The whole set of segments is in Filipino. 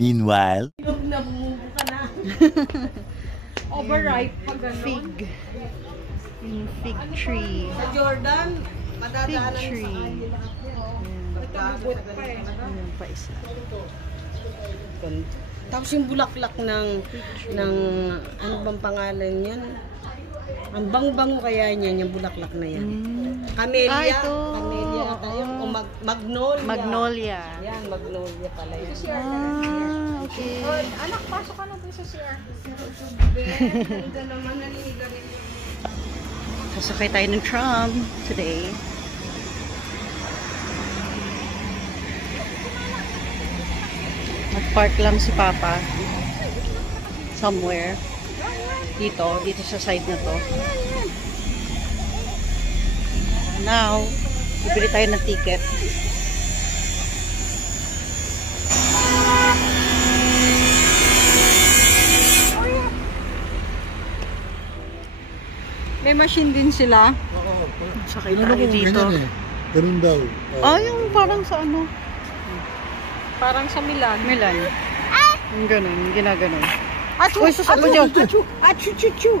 Meanwhile, overripe pag gano'n. Fig. Yung fig tree. Sa Jordan, Fig madadaanan tree. ito bubot pa eh. Ayan pa isa. Tapos yung bulaklak ng ano bang pangalan yan? Ang bango-bango kaya niyan, yung bulaklak na yan. Camellia. ito. Camellia tayo. O magnolia. Magnolia. Yan, magnolia pala yan. Okay. Anak, pasok ka na po sa CR. Ganda naman, naliliga rin yun. Sasakay tayo ng tram today. Nag-park lang si Papa somewhere. Dito sa side na to. Now, bibili tayo ng ticket. May machine din sila. Sakay tayo dito. Ganun daw. Yung parang sa ano? Parang sa Milan. Milan. Yung ganun, ginaganon. Achu! Uy, susap mo dyan. Achu!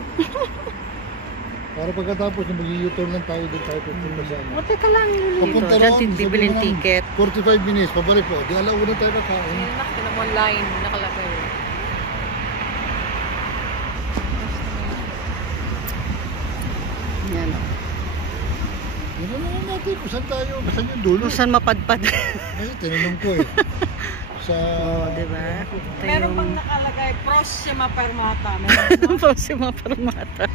Para pagkatapos na mag-u-turn lang tayo doon tayo pupunta sa ano. Teka lang yun dito. Papunta Diyan lang, bibili ng sabi mo ticket. 45 minutes, pabalik po. Di alauna tayo na kain. Nakita mo line, nakalagay. Yan o. Ano naman natin kung saan tayo, saan yung dulo? Kung saan mapadpad. Kasi tinanong ko eh. Sa... Diba? Ito Meron yung pang nakalagay, Prossima Fermata. Prossima Fermata.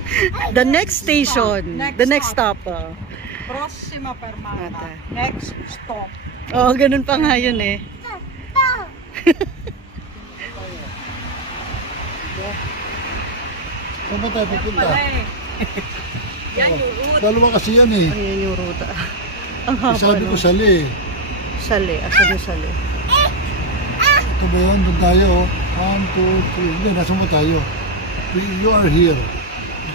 The next station. The next stop. Prossima Fermata. Mata. Next stop. Oh, ganun pa nga yun eh. Saan ba tayo pupunta? Pala eh. Yan yung route. Dalawa kasi yan eh. Ayan yung ruta. Ang haba, Sabi ko sali eh. Sali. Asan yung sali? Ito ba yun? Doon tayo. 1, 2, 3. Hindi, nasa mo tayo. You are here.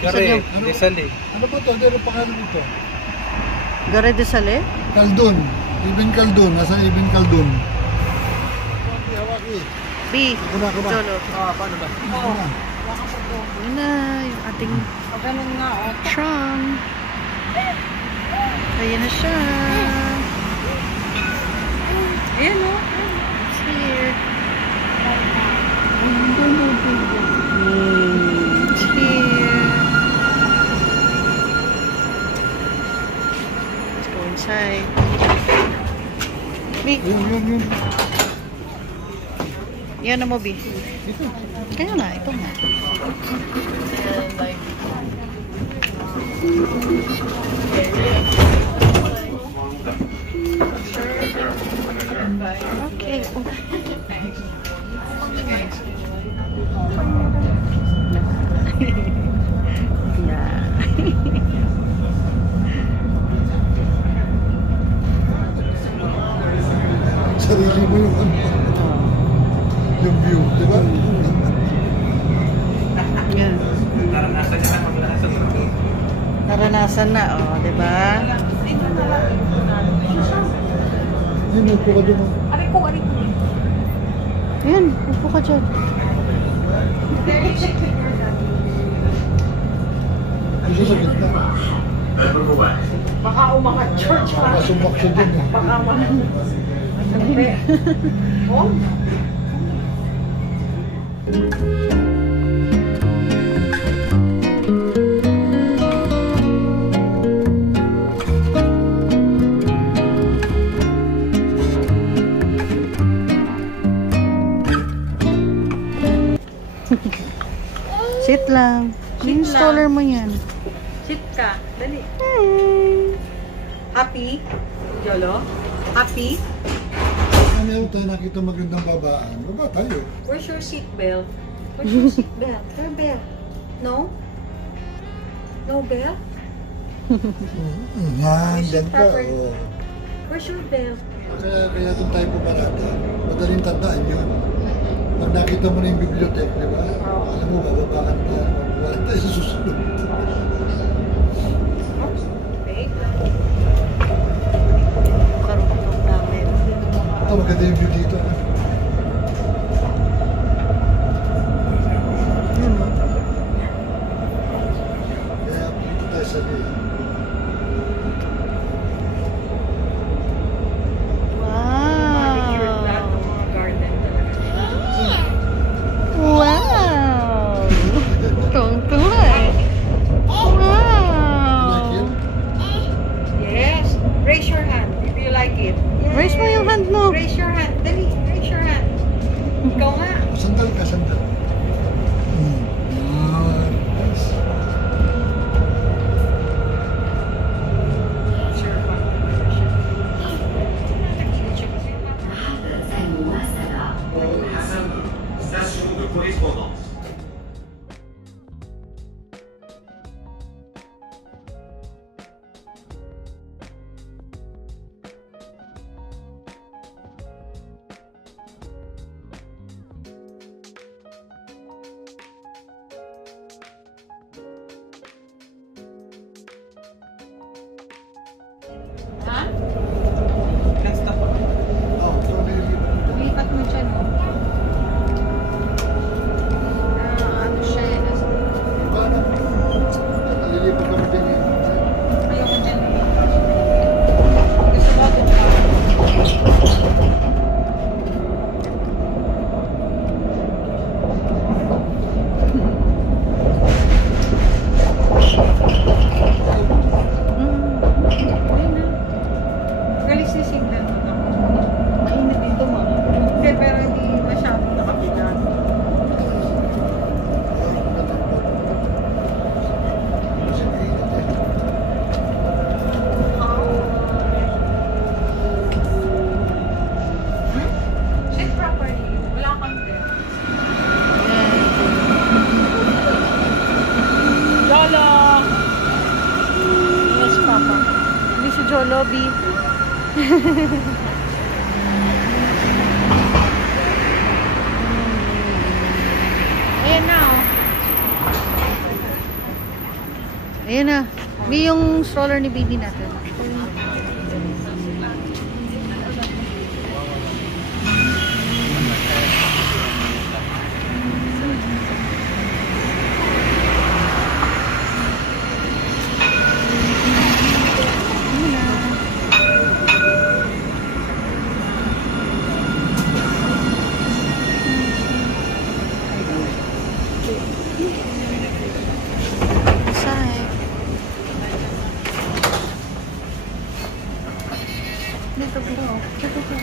Gare de Sali. Ano ba ito? Ano ang pangalan ito? Gare de Sali? Caldon. Ibn Caldon. Nasa Ibn Caldon. Hawaki. B. Kuna ka ba? Jolo. Paano ba? Oo. Yun na, yung ating O ganun nga, o. tram. Ayan na siya. Ayan o. It's here. It's here. Let's go inside. B. Yun. Yan na mo, B. Kaya na, ito nga. Okay. Sarili mo yung ano. Yung view, di ba? Yan. Naranasan na, oh, di ba? Hindi, upo ka doon. Aray ko. Yan, upo ka dyan. Dito sa gitna. Baka umangat church pa. Masumbak siya dun eh. Baka Oh? Sit lang. Installer mo yan. Sit ka. Dali. Hey. Happy? Jolo? Happy? Meron tayo nakita magandang babaan. Baba tayo. Where's your seat belt? Where's your seat belt? Your belt? No? No belt? Yan, dyan ka. Oh. Where's your belt? Kaya doon tayo pumarada. Madaling tandaan yun. Pag nakita mo na yung bibliotek, di ba? Alam mo, bababaan na. Wala tayo sa susunod. Okay. Karupok namin. Ito, maganda yung view dito. Oh, so nililipat. Lipat mo dyan, oh. Ano siya, eh. Paano? Nililipat kami din yun. Ayoko dyan. Gusto ba ito pa? Galis ni signal mo na. Mainit dito, ma. Hindi, pero hindi masyadong nakapilan. Kasi mainit eh. Sit properly. Wala kang there. Jolo! Yes, Papa. Hindi si Jolo, B. Ayan na, oh. Ayan na. May yung stroller ni baby natin. Side. Dito bro. Dito po.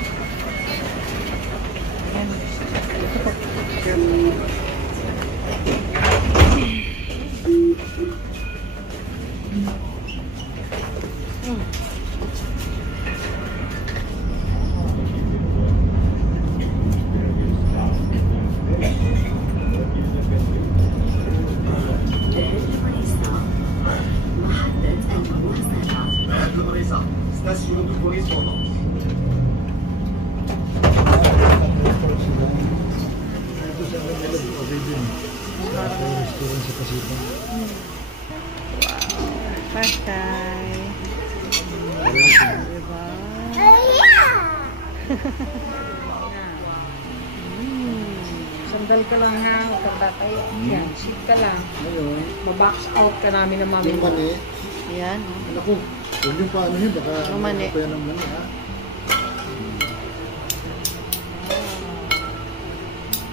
Ito sa kanila, okay din. May restaurant sa Pasipan. Pasay. Diba? Sandal ka lang ha. Huwag kang tatay. Yan. Sit ka lang. Ngayon, Mabox out ka namin ng mami yung mo. mani, Yan. anak ko, huwag yung paano yun, baka Yung mani. ano pa yan ang mani, ha?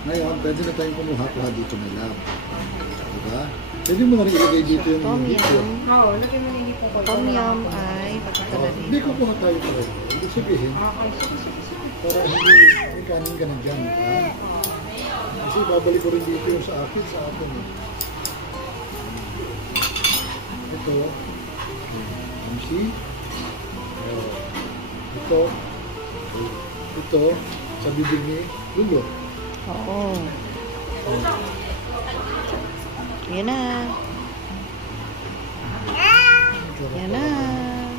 Ngayon, pwede na tayong kumuha-kuha dito na lab. Diba? Pwede mo na rin ilagay dito yung Tom dito. yum. Oo, lagyan mo nili po ko. Tom yum ay pagkakala Hindi dito. kukuha tayo pareho. Hindi sabihin, Okay, sige. para hindi may kanin ka na dyan. Ha? Kasi babalik ko rin dito yung sa akin. Eh. Ito. MC. Ito. Ito. Sa bibig ni Lulo. Oo. Yan na. Yan na.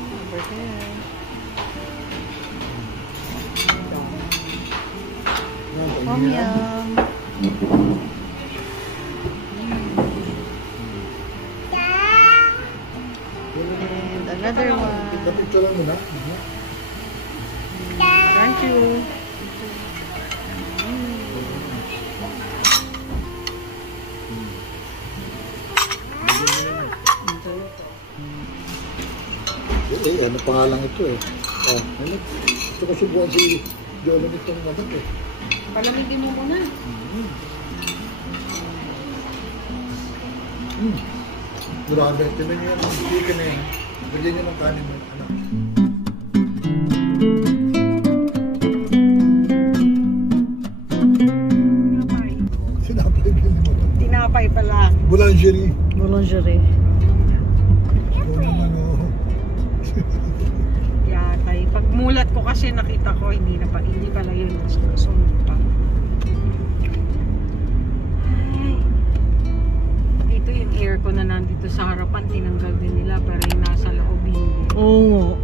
Over there. Tom yum. And another one. Picture lang muna. Thank you. Ano pangalan ito eh. Ano? Gusto ko subuhan si Jolo nitong magat eh. Palamigin mo muna. Grabe, tinan niyo yung chicken na yun. Lagyan niyo ng kanin mo. Ano? Sinapay din mo. Tinapay pala. Boulangerie. Boulangerie. Oo naman oh. Yatay. Pag mulat ko kasi nakita ko, hindi pala yun. Sunod pa. Ay. Dito yung aircon na nandito sa harapan, tinanggal din nila pero yung nasa loob hindi. Oo.